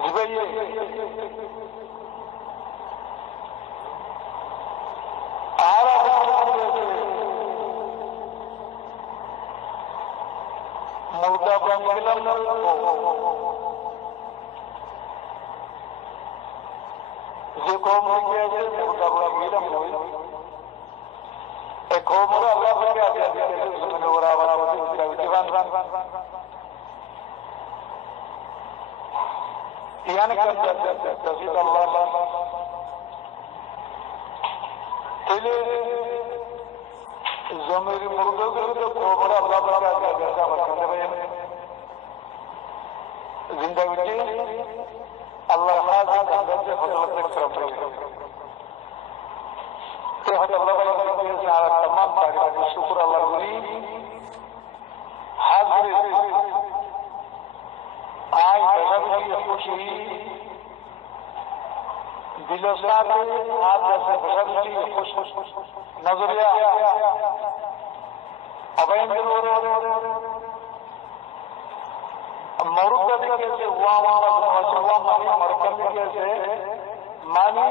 Zibaye Ara Murda Bangalam Zekom Murda Bangalam Ekomura Allah berkata sebenarnya orang Iyan kata tafsir Allah tele zamiri murda ko komura Allah berkata jasa macam mana zindagi Allah hazır kandırıcı fazlalık terapı Tuhan Allah yang sangat tamam pada syukur Allah ini hadir ay bersama खुशी दिलों से आप जैसे बेसब्री नजरिया अवैध मरुद कैसे हुआ मानी मरकम कैसे मानी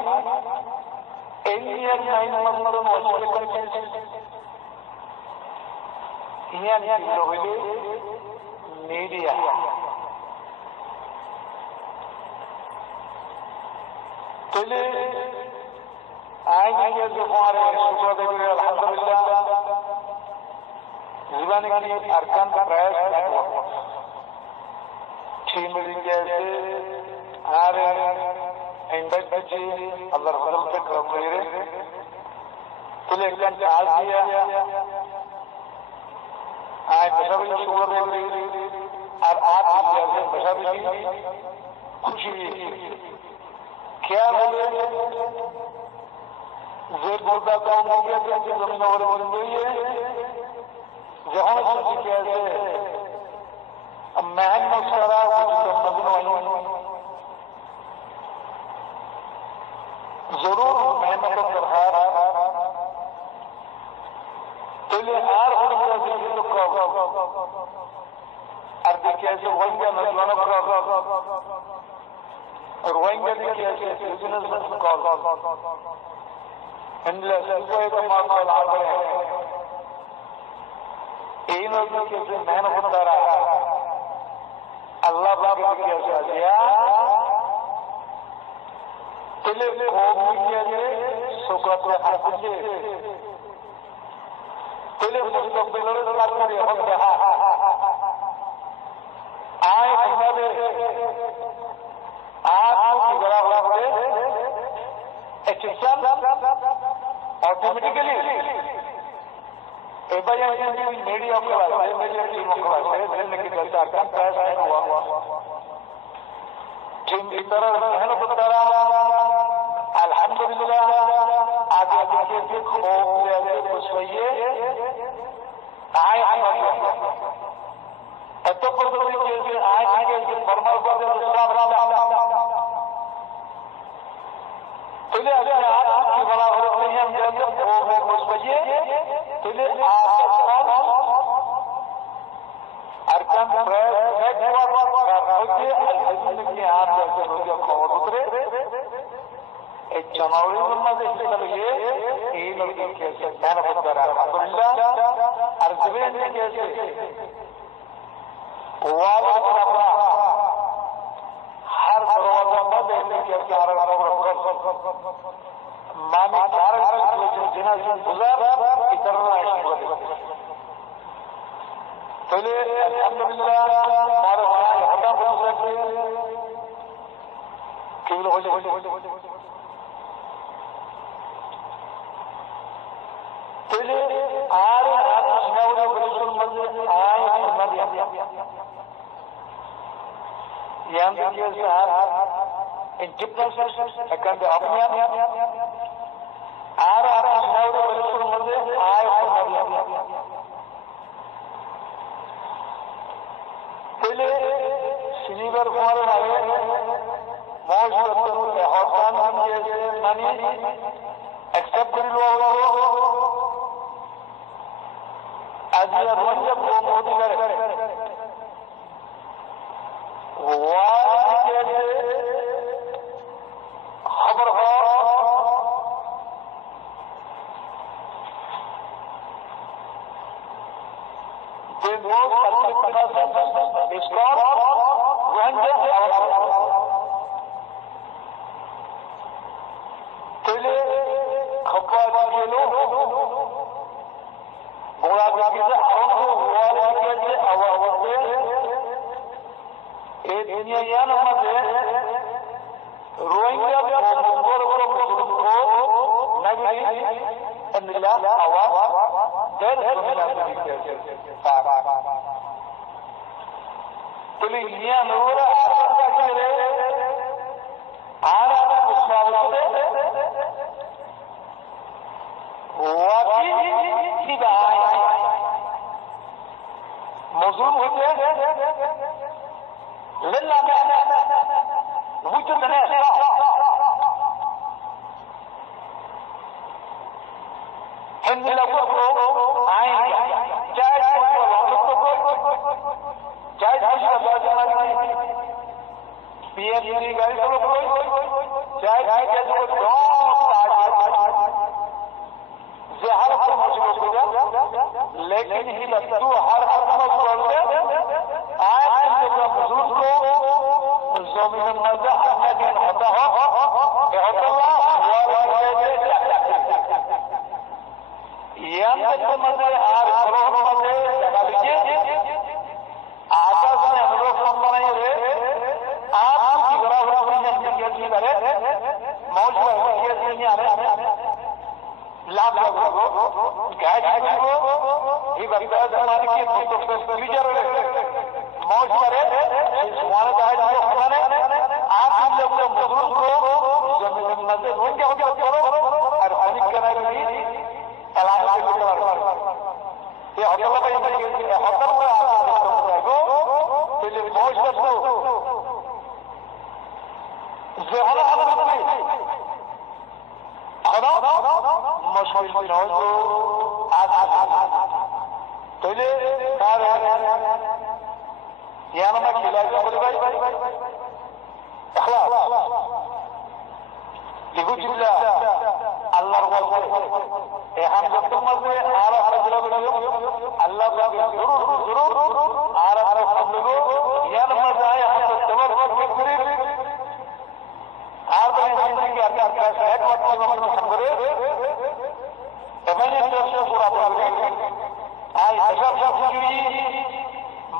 Alien lain menurut masyarakat ini yang dilakukan media. Jadi, ayat yang hamaरे शुक्र देवरे अल्हम्दुलिल्लाह जीवन की अरकान प्रयास टीम जैसे आरे इंडेक्स बच्चे अल्लाह रसूल पे करम मेरे तो लेकिन चाल दिया आए बशर शुक्र देवरे और आप जैसे बशर खुशी क्या बोले जेब बोलता काम हो गया जैसे जमीन और बन गई है जहाँ से कैसे मेहनत करा कुछ मजनू जरूर मेहनत करा पहले आर होने से तो अर्ध कैसे वही मजनू और वही कैसे बिजनेस कॉल endless कोई मार्केट आ गए हैं इन लोगों के से मेहनत होता रहा अल्लाह बाबा की कैसे दिया तले कौम के लिए सुकत में आते तले मुस्तकबिल में बात करिए हम कहा आए हमारे आप की बड़ा हुआ action automatically evaluation media of class media team of class then की चर्चा का पैसा हुआ टीम इस तरह मेहनत करता रहा अल्हम्दुलिल्लाह आगे आगे खूब ले खुशबुए आए तो पर के आए के फरमाल कर दूसरा तूने अगर आप की बड़ा होते हैं हम जब वो कुछ बजे तूने आप अरकान प्रेस होते अल्हम्दुलिल्लाह के आप जैसे रोजा खबर उतरे एक चनावी बनना देखने के लिए ये लोग कैसे मेहनत कर रहा है अल्हम्दुलिल्लाह अर्जवे ने कैसे वाला अपना हर दरवाजा में देखने के कारण मानी कारण जिना से गुजार इतना पहले अल्हम्दुलिल्लाह हमारे वहाँ हटा बन सकते केवल हो पहले आरे नवरे बरसों मंदिर आए मंदिर yang biasa independence akan diapnya arah nauru bersul mande ayat pele sinibar kumar aye moj kartu hotan jaise mani accept kar lo ajiya rojab ko modi kare वाह कैसे Iskon, Ganja, Tele, Khapa Gelo, Gola Gagisa, Aronko, Wala Gagisa, Awawase, Dunia Yan Hamade, Rohingya, Mongol, Nagari, and the last hour, then India Nora, Ara, Muslim Lilla وجود ناس إن لو عين جاي جاي PhD गाड़ी चलो जय जय जय जहर को मुझको लेकिन ही तू हर बोलते आज जो बुजुर्ग को ज़मीन मज़ा अन्य दिन होता हो यंत्र मज़े आर करो मज़े लगा लीजिए आकाश में अनुरोध करना नहीं रे आपकी बराबर नहीं करे मौज में नहीं आ रहे लाभ लगो गैस लगो ये बता जमाने की फ्यूचर मौज करे सुहाना कहा जो हमारे आप हम लोग मजदूर को जमीन मस्जिद होंगे करो और पानी कराने के लिए ऐलान ये होटल में होटल में आपको पहले मौज करो जहरा मुश्किल नौजो पहले यहाँ मैं खिला बोले भाई लिखो जिल्ला अल्लाह हम जब तुम मरते आरा अल्लाह जरूर आरा हम लोगों यहाँ मैं जाए हम जबर आप जिंदगी आपका एक बात में समझे एमएनए से पूरा बोले आज सब जुड़ी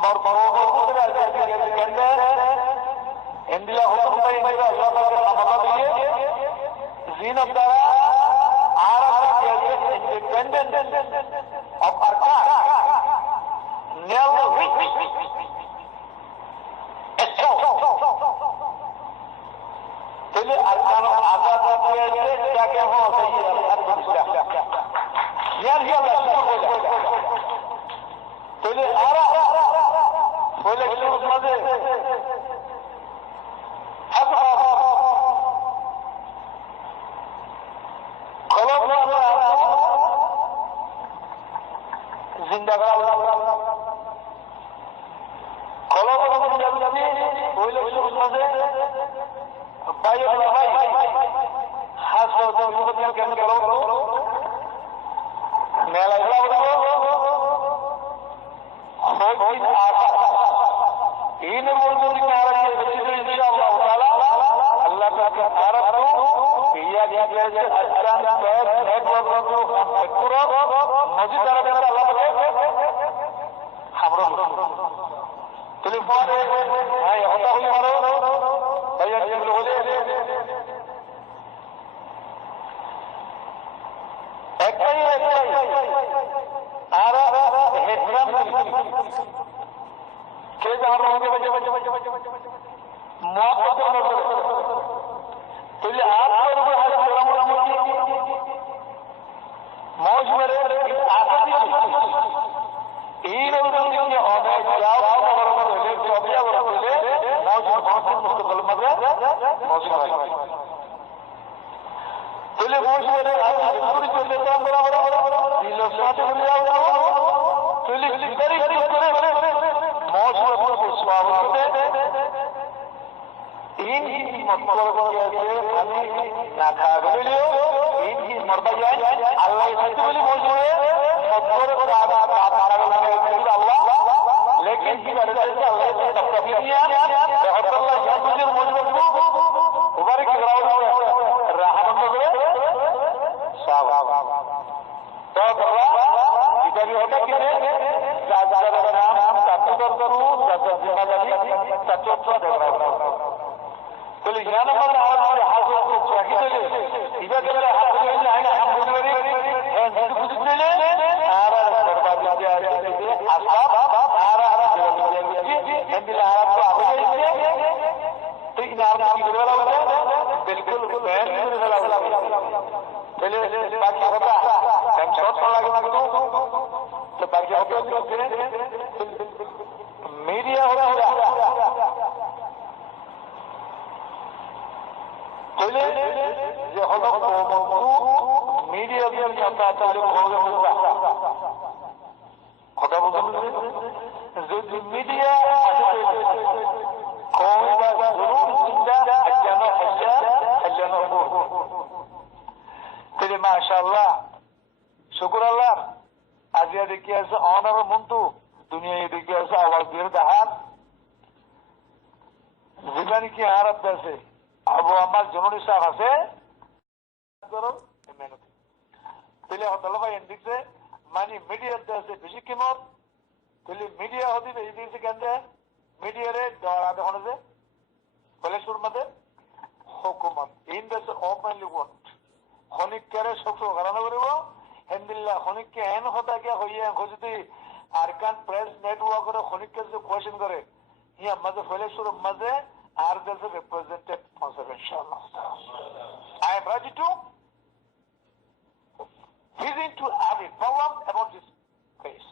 मरबरो को कहते इंडिया हुकूमत में इंडिया अल्लाह का समझा दिए जीनत द्वारा आरब के इंडिपेंडेंट ऑफ अरकान नेवर पहले अरकान आजाद किए क्या क्या हो सही है यार ये अल्लाह बोले पहले आरा बोले शुरू मजे जिंदगी बोले शुरू मजे भाई खास तौर पर कैसे करो मेला दिन आता इन बोलते अल्लाह का आरब पिया दिया मस्जिद टेलीफोन होता हुई मारो भैया मौज में लेकिन ही अल्लाह से तकफिया रहमतुल्लाह यहुदी मुजरिम उबारे के रहमतुल्लाह साहब तो अल्लाह इधर ही होता कि जाजा नाम ताकूर करू जाजा जिम्मेदारी सचोट दे रहा तो या नंबर और हाथ को चाहिए इधर के हाथ में नहीं हम मुजरिम है कुछ ले आरा बर्बाद किया है असबाब आरा इंदिला को आगे तो इन आरा की गिरवाला होता बिल्कुल बैन गिरवाला पहले बाकी होता हम शॉट लगा तो बाकी होता मीडिया हो रहा पहले जो हम लोग मीडिया भी हम जाता है तो लोग खुदा बोलते जो मीडिया कोई बात जरूर जिंदा अजाना तेरे माशाल्लाह शुक्र अल्लाह आज ये देखिए ऐसा ऑनर मुंतु दुनिया ये देखिए ऐसा आवाज दे रहा जीवन की हालत जैसे अब वो हमारे जनोनी साहब हसे करो मेहनत पहले होता भाई इंडिक से मानी मीडिया जैसे बिजी की मौत पहले मीडिया होती है इधर से कहते हैं मीडिया रे दौराते होने से बलेश्वर मध्य हुकूमत इन जैसे ओपनली वोट होनिक करे शोक कराना करे वो हिंदिल्ला होनिक के एन होता क्या होई है खोजती आरकान प्रेस नेटवर्क करे होनिक के से क्वेश्चन करे ये मध्य बलेश्वर मध्य are also represented also inshallah. I am ready to begin to add a problem about this case.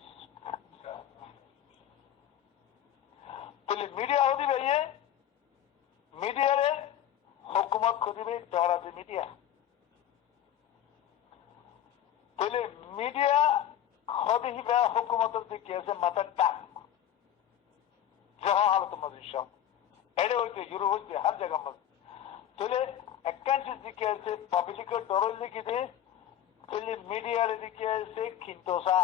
तो मीडिया होती है ये मीडिया रे हुकूमत खुद भी डराती मीडिया पहले मीडिया खुद ही वह हुकूमत की कैसे मदद टाक जहां हालत मजिशा एडे होते यूरोप होते हर जगह में तो ले अकाउंट्स दिखे से पब्लिक को डरोल लिखी थे तो ले मीडिया ले दिखे से खिंतोसा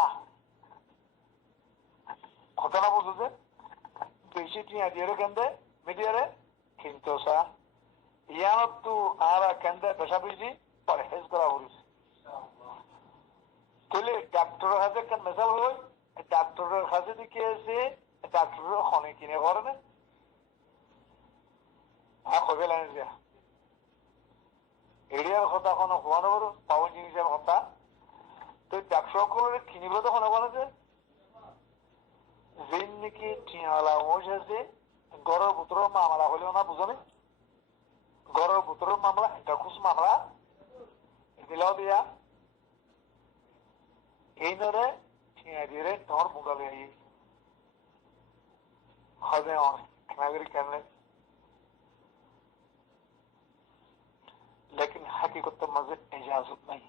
खोटना बोलते थे तो इसी चीज़ आदिया रे कंदे मीडिया रे खिंतोसा यहाँ तो आरा कंदे पेशाबीजी पर हेल्थ करा हो रही तो ले डॉक्टर हाथे कन मिसाल हो डॉक्टर हाथे दिखे से डॉक्टर खाने की ने गौर ने खोबे लाइन दिया एरिया होता कोनो हुआनो बरो पावन जिनिस जब होता तो डॉक्टर को किनिबो तो कोनो कोन से जिन की टियाला ओजे से गरो पुत्रो मामला হলো না বুঝনে গরো পুত্র মামলা এটা কুছ মামলা দিলাও দিয়া এই নরে টিয়া দিরে তোর মুগালে এই হবে অন নাগরিক কেন लेकिन हकीकत तो मस्जिद इजाजत नहीं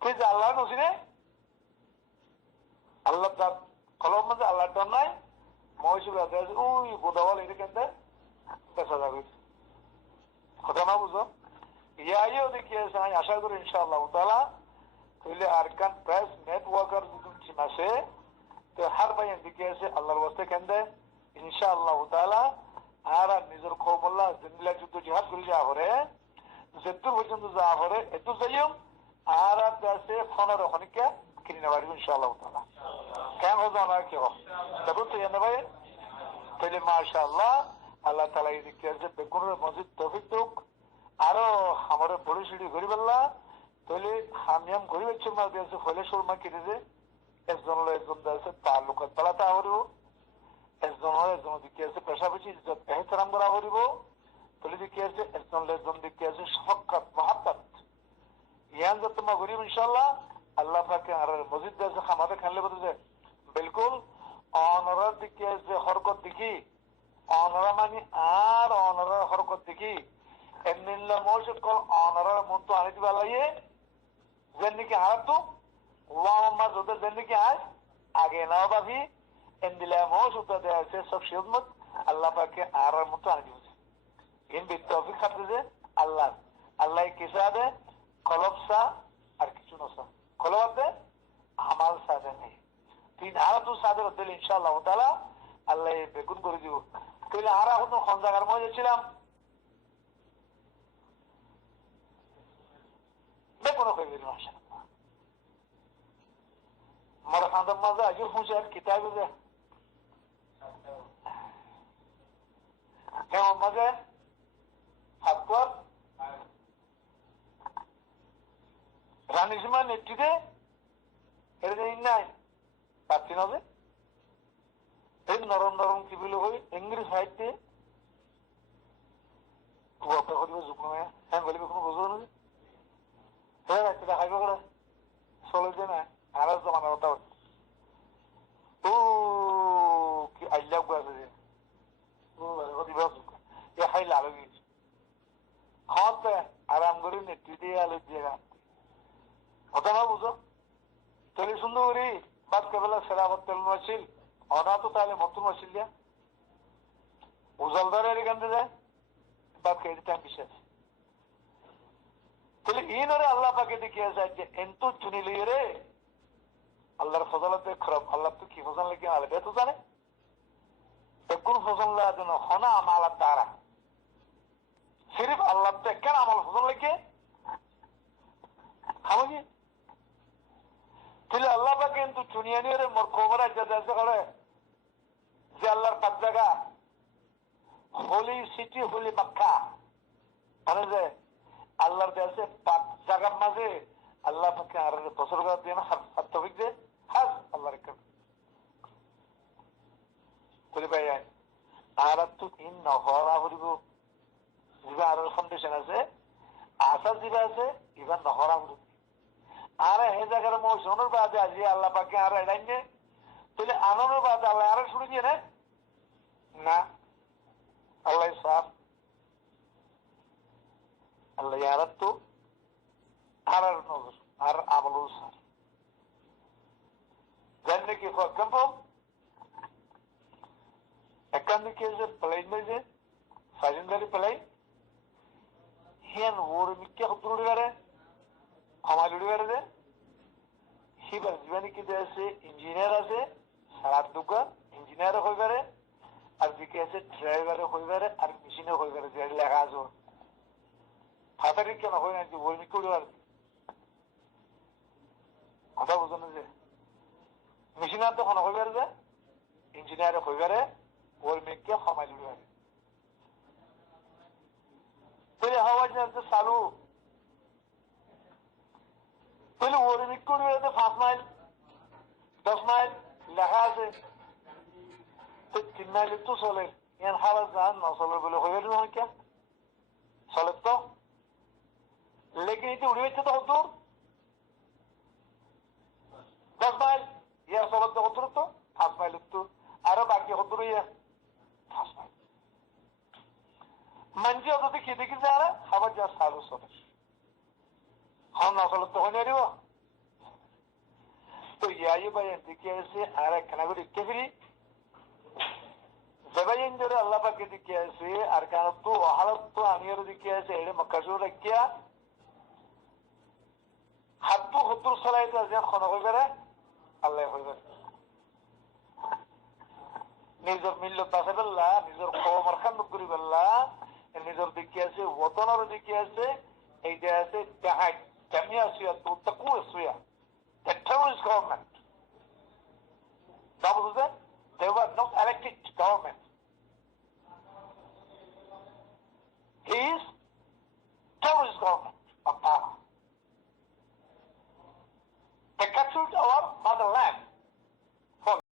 फिर अल्लाह ने उसने अल्लाह का कलम में अल्लाह डर नहीं मौजूद रहता है ओह बुदावाल इधर के अंदर कैसा जाएगा खुदा ना बुझो ये देखिए ऐसा आशा करो इंशाअल्लाह उताला पहले आर्कन प्रेस नेटवर्कर जितना से तो हर भाई देखिए ऐसे अल्लाह वास्ते के अंदर इंशाअल्लाह उताला आरा निजर खोमल्ला जिंदला जुद्ध जिहाद कर जा हो रहे जिद्दुर वजन तो जा हो रहे इतु सयम आरा जैसे फोन रखने क्या किन्हीं वाली इंशाअल्लाह उताला क्या हो जाना क्या हो तब तो ये ना भाई पहले माशाअल्लाह अल्लाह ताला ये दिक्कत से बेकुन मस्जिद तौफीक तुक आरो हमारे बड़ी सीढ़ी गरीब अल्लाह पहले हम गरीब अच्छे मार दिया से फले शोर मार किधर से इस दोनों से ताल्लुक तलाता हो रही हो একজন দিকে আছে পেশাবেশি ইজ্জত এহতরাম করা করিব বলে দিকে আছে একজন দিকে আছে শফকাত মহাব্বত ইয়ান যত মা গরিব ইনশাআল্লাহ আল্লাহ পাকে আর মসজিদ আছে খামাতে খানলে বলতে বিলকুল অনরার দিকে আছে হরকত দেখি অনরা মানে আর অনরার হরকত দেখি এমনিল্লা মসজিদ কল অনরার মন তো আনিতে বালাইয়ে জেন্নি কি হারাত তো ওয়াম্মা যত জেন্নি কি আজ আগে নাও বাবি इंदिला मौजूद है सब शिदमत अल्लाह पाक के आर मुतो आने दिवस इन बितौफिक खाते से अल्लाह किसा दे कलब सा और किचुनो सा कलब दे हमाल सा दे नहीं তিন আরো তো সাদের দিল ইনশাআল্লাহ তাআলা আল্লাহ বেগুন করে দিব। তাহলে আর এখন কোন জায়গার মধ্যে ছিলাম বেগুন করে দিল মাশাআল্লাহ। মরা খান্দার মাঝে আগে হুঁশিয়ার কিতাবে যে কেমন মাঝে হাতকর রানিসীমা নেতৃত্বে এটা নাই পাচ্ছি না যে এই নরম নরম কি বলে হই ইংরেজ সাহিত্যে করিবে যুগ নয় হ্যাঁ বলিবে কোনো বুঝবো না হয়ে যাচ্ছে দেখাইবে করে চলে যে না আর জমানার কথা ও কি আইলা আছে যে খাই লাভ গিয়েছে খাওয়াতে আরাম করে নেতৃত্বে আলো দিয়ে কথা না বুঝো তাহলে সুন্দর করি বাদ কেবলা সেরাবত তেল মাছিল অনা তো তাহলে মতুন মাছিল দিয়া উজালদারের এখান থেকে যায় বাদ খেয়ে দিতে বিশ্বাস তাহলে ইনরে আল্লাহ পাকে দেখিয়ে যায় যে এন্তু চুনি লিয়ে রে আল্লাহর ফজলতে খারাপ আল্লাহ তো কি ফজল লেগে আলাদা তো জানে কোন ফজল যেন হনা আমালার দ্বারা সিরিফ আল্লাহ তো কেন আমল ফজল লেগে খামাজি তাহলে আল্লাহ পাকে কিন্তু চুনিয়া নিয়ে রে মোর খবর আছে করে যে আল্লাহর পাঁচ জায়গা হোলি সিটি হোলি মক্কা মানে যে আল্লাহর দেশে পাঁচ জায়গার মাঝে আল্লাহ পাকে আর বছর করে দিয়ে না সার্থবিক যে হাজ আল্লাহর বলি ভাই আর তো ইন নহরা হরিব যিবা আর ফাউন্ডেশন আছে আশা যিবা আছে ইবা নহরা হরিব আর হে জায়গার মৌসুমের বাদে আজি আল্লাহ পাকে আর এড়াই নে তাহলে আনন্দের বাদে আল্লাহ আর শুনে দিয়ে না আল্লাহ সাফ আল্লাহ আর তো আর নজর আর আমল সাফ জানলে কি কম্পম একান দিকে যে প্লেন যে ফাইজেন্দারি প্লেন হিয়ান ওর মিকে হতুড়ি গারে ক্ষমালুড়ি গারে যে হিবার জীবানী কি আছে ইঞ্জিনিয়ার আছে সারার দুকা ইঞ্জিনিয়ার হয়ে পারে আর দিকে আছে ড্রাইভারে হয়ে পারে আর মেশিনে হয়ে পারে যে লেখা আছে ফাতারি কেন হয় না যে ওর মিকে উড়ে পারে কথা বুঝো না যে মেশিনার তো কোনো হয়ে পারে যে ইঞ্জিনিয়ার হয়ে পারে ওর মেঘকে ক্ষমাই লুড়ে পারে তাহলে হওয়া যাচ্ছে চালু তাহলে ওর মিকে উড়ে বেড়াতে 5 মাইল 10 মাইল লেখা আছে তো 3 মাইল তো চলে ইয়ান হাওয়া যান না চলে বলে হয়ে গেল না কে চলে তো লেকিন এতে উড়ে যাচ্ছে তো কত 10 মাইল ইয়া চলে তো কত তো 5 মাইল তো আরো বাকি কত রইয়া 5 মাইল मंजी होता तो खेती की जा रहा खबर जा सालों सोने हम नौकल तो होने रही हो तो ये भाई दिखे ऐसे आरा कनागुरी केफरी जब ये इंजर अल्लाह पाक के दिखे ऐसे अरकान तो हालत तो अनियर दिखे ऐसे ऐडे मक्काशो रखिया हत्तु हत्तु सलाह तो अज़ियान खाना हो गया अल्लाह हो गया निज़र मिल्लो पासे बल्ला निज़र खो मरखन मुकरी बल्ला নিজের দিকে আছে ওতনের দিকে আছে এইটা আছে জামিয়া সুয়া তো তাকু সুয়া the terrorist government that was it they were not elected government he is terrorist government of